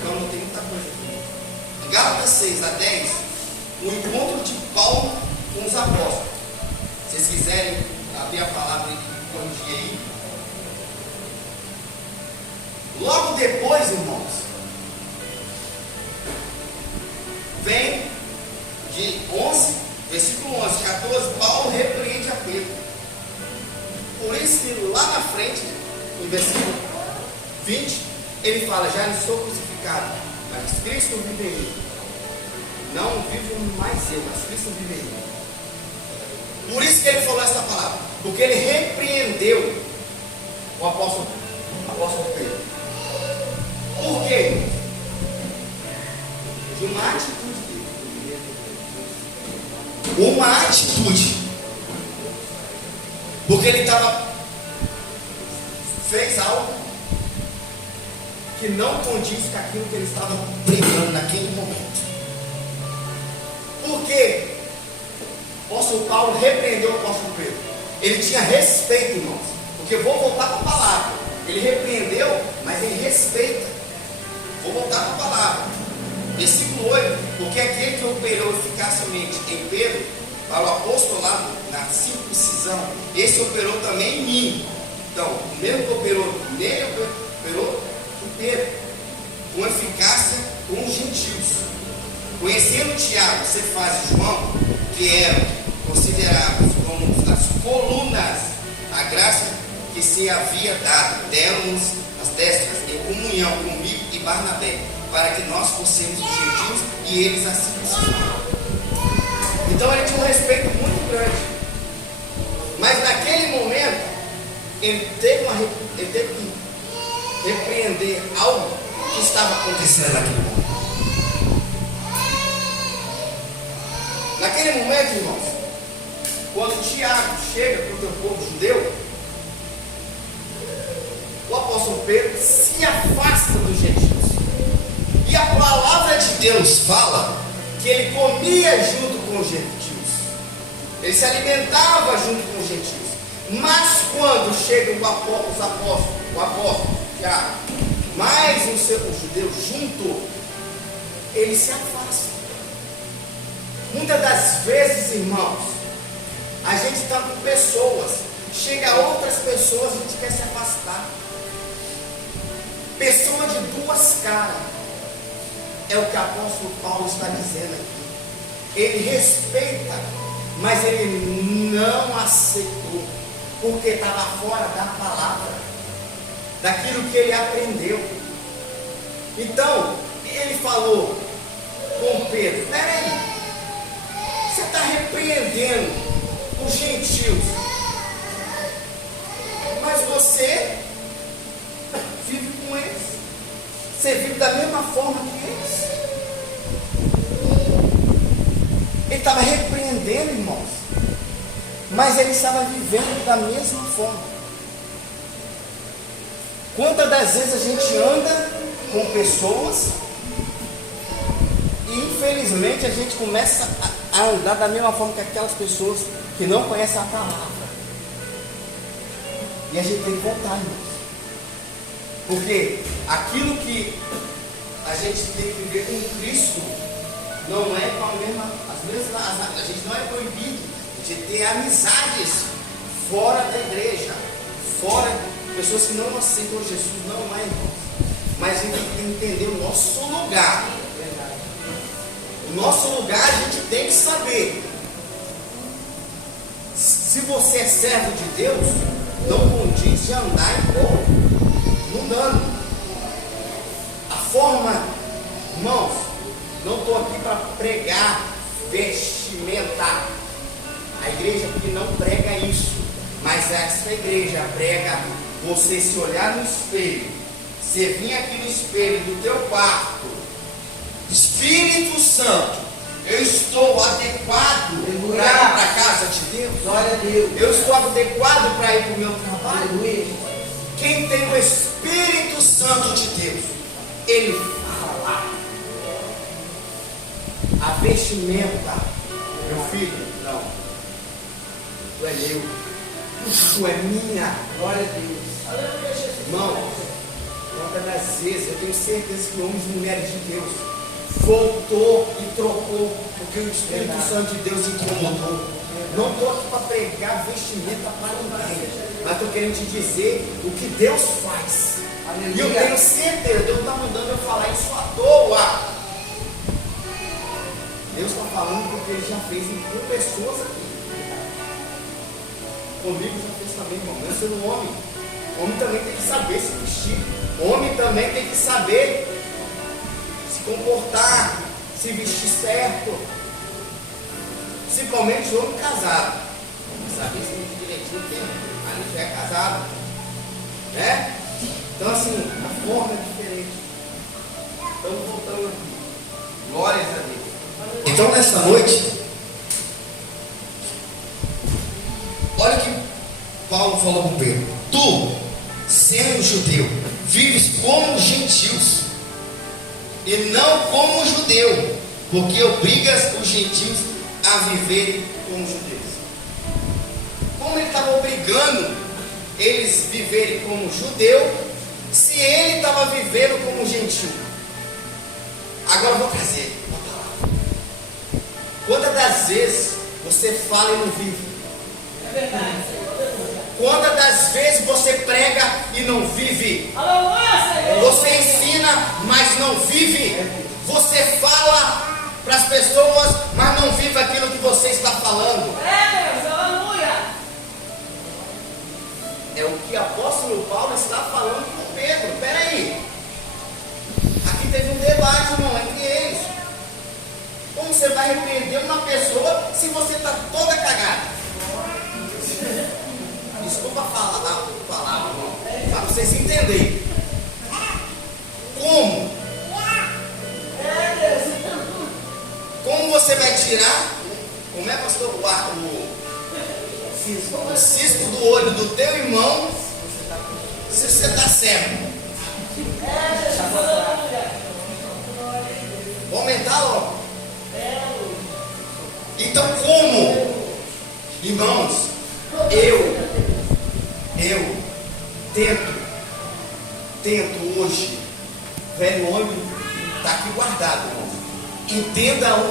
então não tem muita coisa aqui. Em Gálatas 6-10, o encontro de Paulo com os apóstolos. Se vocês quiserem abrir a palavra e corrigir aí. Logo depois, irmãos, vem de 11, versículo 11, 14, Paulo repreende a Pedro. Por isso que lá na frente, no versículo 20, ele fala: já não sou crucificado, mas Cristo vive em mim. Não vivo mais eu, mas Cristo vive em mim. Por isso que ele falou essa palavra, porque ele repreendeu o apóstolo Pedro. Por quê? De uma atitude dele. Uma atitude. Porque ele fez algo que não condiz com aquilo que ele estava pregando naquele momento. Por quê? O apóstolo Paulo repreendeu o apóstolo Pedro. Ele tinha respeito, irmãos. Porque eu vou voltar para a palavra. Ele repreendeu, mas ele respeita. Vou voltar para a palavra. Versículo 8. Porque aquele que operou eficazmente em Pedro, para o apostolado na circuncisão, esse operou também em mim. Então, o mesmo que operou nele, operou em Pedro, com eficácia com os gentios. Conhecendo Tiago, Cefas e João, que eram considerados como as colunas, a graça que se havia dado, deram-nos as destras em comunhão comigo e Barnabé, para que nós fossemos os gentios e eles a circuncisão. Então ele tinha um respeito muito grande. Mas naquele momento, ele teve que repreender algo que estava acontecendo naquele momento. Naquele momento, irmãos, quando Tiago chega para o teu povo judeu, o apóstolo Pedro se afasta dos gentios. E a palavra de Deus fala que ele comia junto com os gentios. Ele se alimentava junto com os gentios. Mas quando chegam os apóstolos, o apóstolo Tiago, mais os judeus junto, ele se afasta. Muitas das vezes, irmãos, a gente está com pessoas, chega outras pessoas, a gente quer se afastar. Pessoa de duas caras, é o que o apóstolo Paulo está dizendo aqui. Ele respeita, mas ele não aceitou, porque estava fora da palavra, daquilo que ele aprendeu. Então, ele falou com Pedro: peraí, você está repreendendo os gentios, mas você vive com eles, você vive da mesma forma que eles. Ele estava repreendendo, irmãos, mas ele estava vivendo da mesma forma. Quantas das vezes a gente anda com pessoas e infelizmente a gente começa a andar da mesma forma que aquelas pessoas que não conhecem a palavra. E a gente tem que voltar, irmãos. Porque aquilo que a gente tem que viver com Cristo não é com a a gente não é proibido de ter amizades fora da igreja, fora de pessoas que não aceitam Jesus, não é, irmãos. Mas a gente tem que entender o nosso lugar. O nosso lugar a gente tem que saber. Se você é servo de Deus, não condiz de andar em povo, mudando. A forma, irmãos, não estou aqui para pregar vestimenta. A igreja aqui não prega isso, mas essa igreja prega você se olhar no espelho, você vir aqui no espelho do teu quarto, Espírito Santo, eu estou adequado para ir para a casa de Deus? Glória a Deus. Eu estou adequado para ir para o meu trabalho? Aleluia. Quem tem o Espírito Santo de Deus, ele fala. A vestimenta, meu filho, não. Tu é meu. Tu é minha. Glória a Deus. Irmão, quantas das vezes, eu tenho certeza que homens e mulheres de Deus voltou e trocou, porque o Espírito Santo de Deus incomodou. Não estou aqui para pregar vestimenta para ninguém, mas estou querendo te dizer o que Deus faz. Aleluia. E eu tenho certeza, Deus não está mandando eu falar isso à toa. Deus está falando porque Ele já fez com pessoas aqui. Comigo já fez também, irmão. Eu sou um homem. O homem também tem que saber se vestir. O homem também tem que saber se comportar, se vestir certo. Principalmente o homem casado. Saber se vestir direitinho, porque ali já é casado. Né? Então assim, a forma é diferente. Estamos voltando aqui. Glórias a Deus. Então nesta noite, olha o que Paulo falou com Pedro: tu, sendo judeu, vives como gentios e não como judeu, porque obrigas os gentios a viverem como judeus. Como ele estava obrigando eles a viverem como judeu, se ele estava vivendo como gentio? Agora eu vou trazer uma palavra. Quantas das vezes você fala e não vive? É verdade. Quantas das vezes você prega e não vive? Aleluia, Você ensina, mas não vive. Você fala para as pessoas, mas não vive aquilo que você está falando. É, Deus, aleluia. É o que o apóstolo Paulo está falando com Pedro. Espera aí. Aqui teve um debate, irmão, entre eles. Como você vai repreender uma pessoa se você está toda cagada? Desculpa falar, irmão, para vocês entenderem. Como você vai tirar? Como é, pastor? O cisco do olho do teu irmão se você está cego? Vou aumentar logo. Então como? Irmãos, eu tento hoje, velho homem, está aqui guardado, irmão. Entenda uma